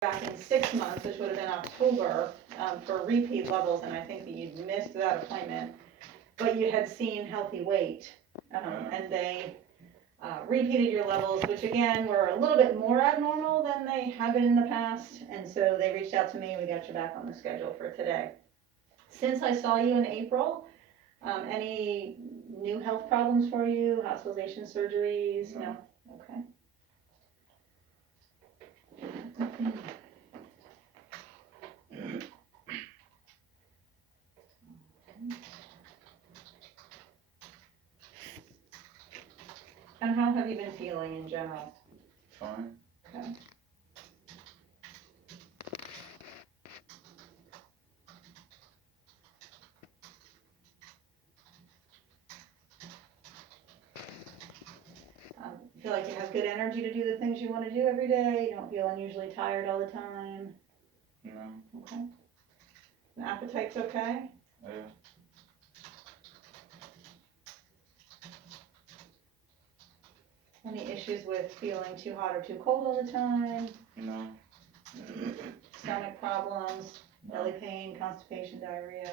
back in 6 months, which would have been October, for repeat levels, and I think that you'd missed that appointment, but you had seen healthy weight, and they repeated your levels, which again were a little bit more abnormal than they have been in the past, and so they reached out to me, and we got you back on the schedule for today. Since I saw you in April, any new health problems for you, hospitalization, surgeries? No? Okay. And how have you been feeling in general? Fine. Okay. Feel like you have good energy to do the things you want to do every day? You don't feel unusually tired all the time? No. Okay. And appetite's okay? Yeah. Any issues with feeling too hot or too cold all the time? No. Stomach problems, No. belly pain, constipation, diarrhea?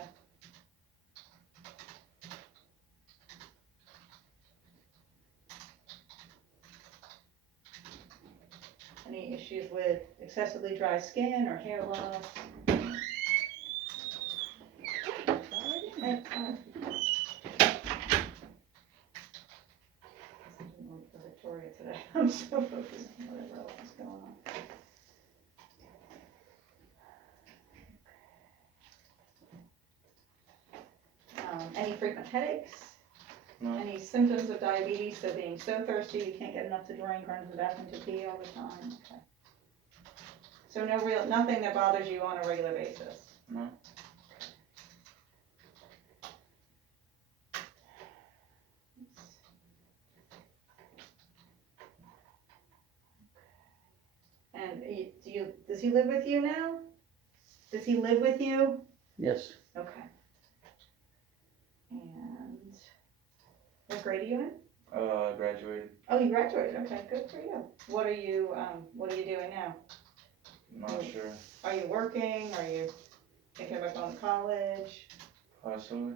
Any issues with excessively dry skin or hair loss? For Victoria today. I'm so focused on whatever else is going on. Any frequent headaches? No. Any symptoms of diabetes, so being so thirsty you can't get enough to drink, run to the bathroom to pee all the time? Okay. So nothing that bothers you on a regular basis? No. And does he live with you now? Does he live with you? Yes. Okay. And what grade are you in? I graduated. Oh, you graduated. Okay, good for you. What are you doing now? Not sure. Are you working? Are you thinking about going to college? Possibly.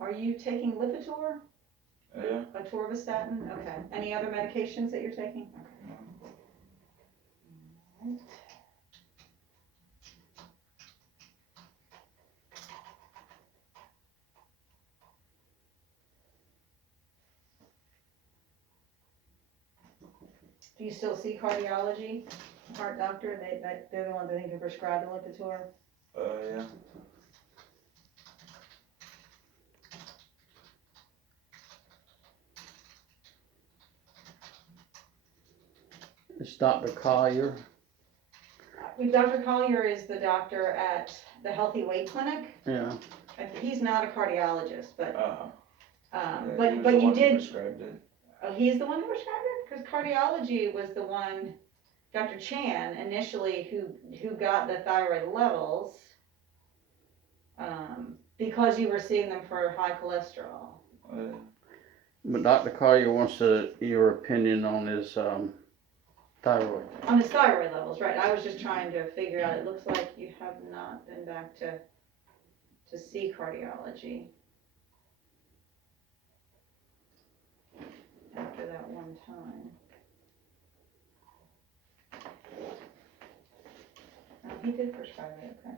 Are you taking Lipitor? Yeah. Atorvastatin? Okay. Any other medications that you're taking? Okay. No. All right. Do you still see cardiology, heart doctor? They're the ones that can prescribe the Lipitor? Yeah. It's Dr. Collier. Dr. Collier is the doctor at the Healthy Weight Clinic. Yeah. He's not a cardiologist, but Yeah, he was but the you one who did. prescribed it. Oh, he's the one who prescribed it? Because cardiology was the one, Dr. Chan initially, who got the thyroid levels, because you were seeing them for high cholesterol. But Dr. Collier wants your opinion on his thyroid. On his thyroid levels, right? I was just trying to figure out. It looks like you have not been back to see cardiology after that one time. He did prescribe it, okay.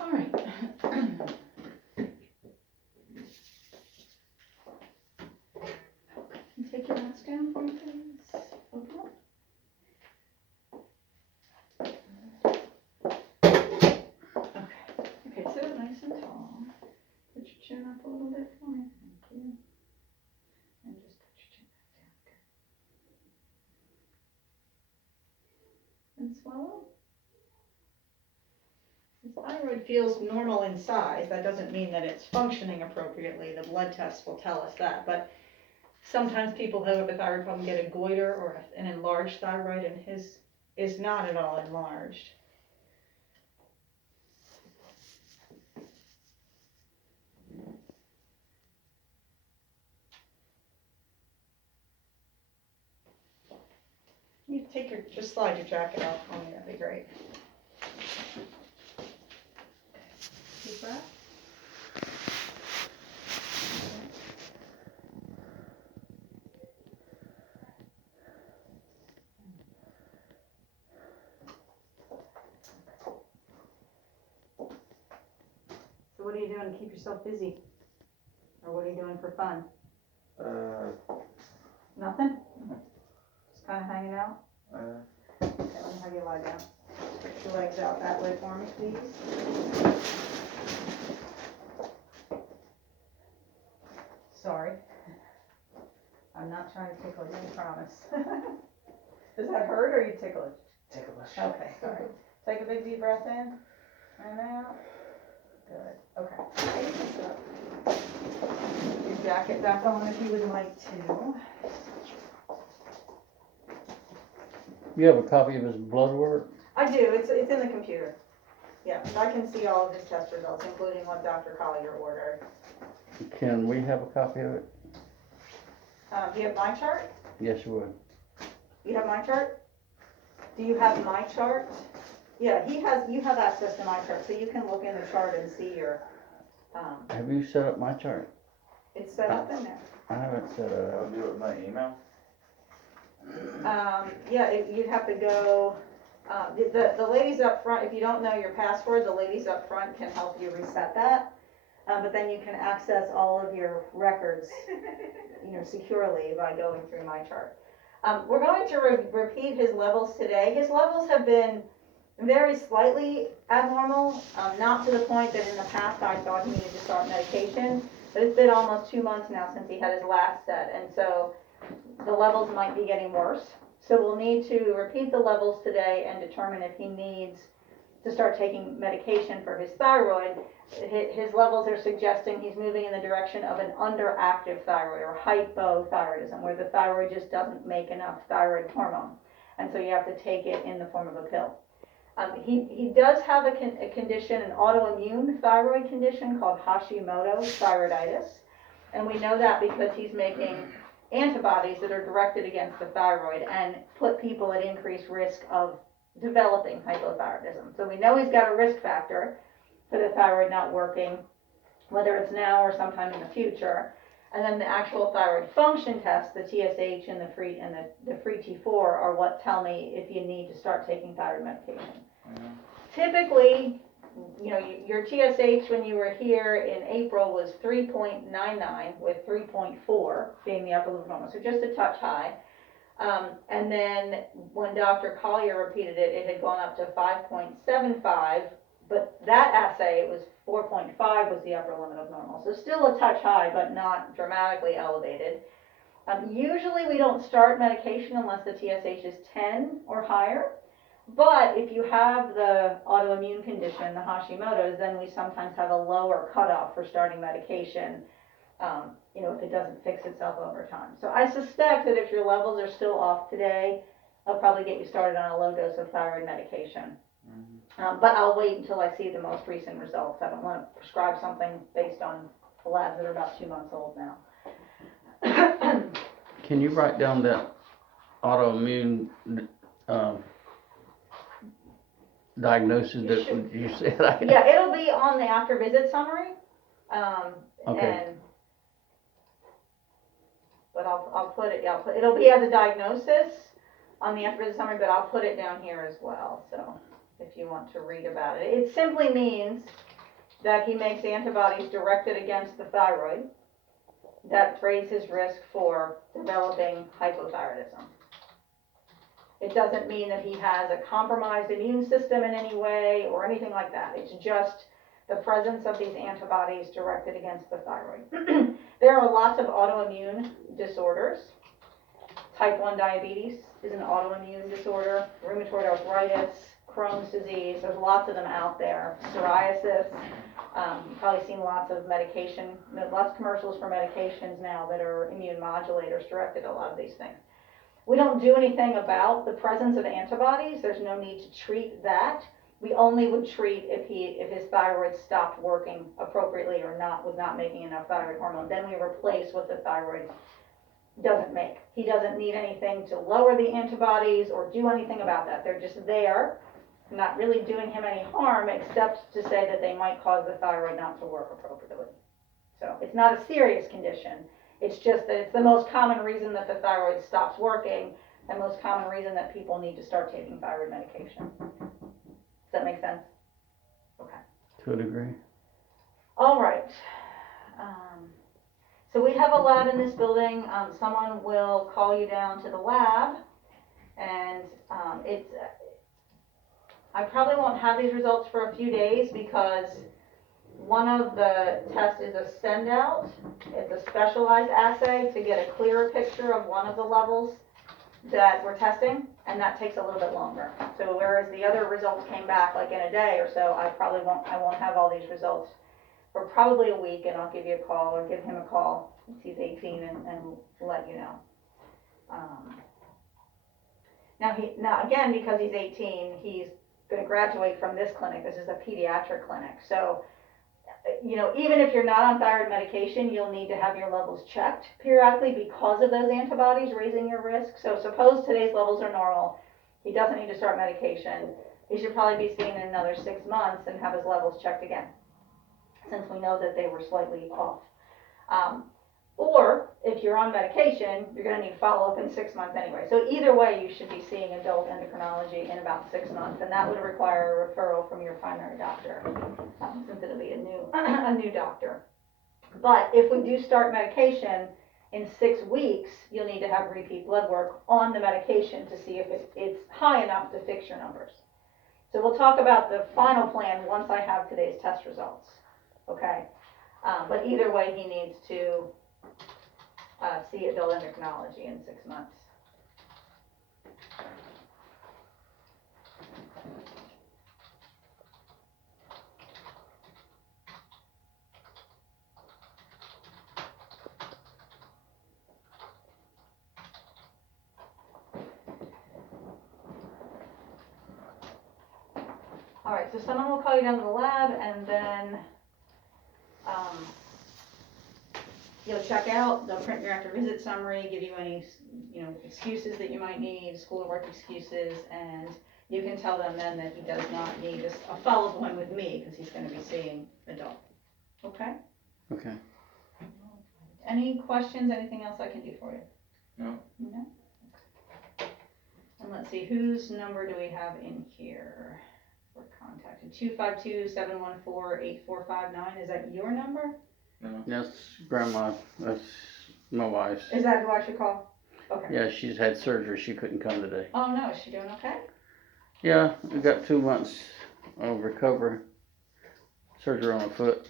All right. Take your mask down for me, please. Open up. thyroid feels normal in size. That doesn't mean that it's functioning appropriately. The blood tests will tell us that. But sometimes people who have a thyroid problem get a goiter or an enlarged thyroid, and his is not at all enlarged. You take your, just slide your jacket out for me, that'd be great. Deep breath. So what are you doing to keep yourself busy? Or what are you doing for fun? Nothing? Just kind of hanging out? Okay, let me have you lie down. Stretch your legs out that way for me, please. Sorry. I'm not trying to tickle you, I promise. Does that hurt or are you tickled? Ticklish. Okay, sorry. Take a big deep breath in and out. Good. Okay. Your jacket back on if you would like to. You have a copy of his blood work? I do. It's in the computer. Yeah, I can see all of his test results, including what Dr. Collier ordered. Can we have a copy of it? Do you have my chart? Yes, you would. You have my chart? Do you have my chart? Yeah, you have access to my chart, so you can look in the chart and see your, Have you set up my chart? it's set up in there. I haven't set it I'll up. do it with my email. Yeah, you'd have to go, the ladies up front, if you don't know your password, the ladies up front can help you reset that. But then you can access all of your records, securely by going through my chart. We're going to repeat his levels today. His levels have been very slightly abnormal, not to the point that in the past I thought he needed to start medication, but it's been almost 2 months now since he had his last set, and so the levels might be getting worse. So we'll need to repeat the levels today and determine if he needs to start taking medication for his thyroid. His levels are suggesting he's moving in the direction of an underactive thyroid or hypothyroidism, where the thyroid just doesn't make enough thyroid hormone. And so you have to take it in the form of a pill. He does have a condition, an autoimmune thyroid condition called Hashimoto's thyroiditis. And we know that because he's making antibodies that are directed against the thyroid and put people at increased risk of developing hypothyroidism. So we know he's got a risk factor for the thyroid not working, whether it's now or sometime in the future. And then the actual thyroid function tests, the TSH and the free T4 are what tell me if you need to start taking thyroid medication. Typically, your TSH when you were here in April was 3.99 with 3.4 being the upper limit normal, so just a touch high. And then when Dr. Collier repeated it, it had gone up to 5.75, but that assay, it was 4.5 was the upper limit of normal. So still a touch high, but not dramatically elevated. Usually we don't start medication unless the TSH is 10 or higher. But if you have the autoimmune condition, the Hashimoto's, then we sometimes have a lower cutoff for starting medication, if it doesn't fix itself over time. So I suspect that if your levels are still off today, I'll probably get you started on a low dose of thyroid medication. But I'll wait until I see the most recent results. I don't want to prescribe something based on labs that are about 2 months old now. Can you write down that autoimmune diagnosis that you said? Yeah, it'll be on the after visit summary. Okay. But I'll put it, it'll be as a diagnosis on the after visit summary, but I'll put it down here as well, so if you want to read about it. It simply means that he makes antibodies directed against the thyroid that raise his risk for developing hypothyroidism. It doesn't mean that he has a compromised immune system in any way or anything like that. It's just the presence of these antibodies directed against the thyroid. There are lots of autoimmune disorders. Type 1 diabetes is an autoimmune disorder. Rheumatoid arthritis, Crohn's disease, there's lots of them out there, psoriasis, you've probably seen lots of medication, lots of commercials for medications now that are immune modulators directed at a lot of these things. We don't do anything about the presence of antibodies, there's no need to treat that. We only would treat if his thyroid stopped working appropriately or was not making enough thyroid hormone. Then we replace what the thyroid doesn't make. He doesn't need anything to lower the antibodies or do anything about that. They're just there, not really doing him any harm, except to say that they might cause the thyroid not to work appropriately. So it's not a serious condition. It's just that it's the most common reason that the thyroid stops working, and most common reason that people need to start taking thyroid medication. Does that make sense? Okay. To a degree. All right. So we have a lab in this building. Someone will call you down to the lab, and I probably won't have these results for a few days because one of the tests is a send out. It's a specialized assay to get a clearer picture of one of the levels that we're testing, and that takes a little bit longer. So whereas the other results came back like in a day or so, I won't have all these results for probably a week, and I'll give you a call or give him a call since he's 18 and let you know. Now again, because he's 18, he's going to graduate from this clinic. This is a pediatric clinic. So, you know, even if you're not on thyroid medication, you'll need to have your levels checked periodically because of those antibodies raising your risk. So suppose today's levels are normal, he doesn't need to start medication. He should probably be seen in another 6 months and have his levels checked again, since we know that they were slightly off. Or if you're on medication, you're going to need follow-up in 6 months anyway. So either way, you should be seeing adult endocrinology in about 6 months, and that would require a referral from your primary doctor, since it'll be a new doctor. But if we do start medication in 6 weeks, you'll need to have repeat blood work on the medication to see if it's high enough to fix your numbers. So we'll talk about the final plan once I have today's test results. Okay? But either way, he needs to see adult endocrinology in 6 months. All right, so someone will call you down to the lab, and then you'll check out. They'll print your after visit summary, give you any, you know, excuses that you might need, school or work excuses, and you can tell them then that he does not need a follow-up one with me because he's going to be seeing adult. Okay? Okay. Any questions? Anything else I can do for you? No. No? And let's see, whose number do we have in here? We're contacted 252-714-8459. Is that your number? No. That's grandma. That's my wife's. Is that who I should call? Okay. Yeah, she's had surgery. She couldn't come today. Oh no, is she doing okay? Yeah, we got 2 months of recovery. Surgery on her foot.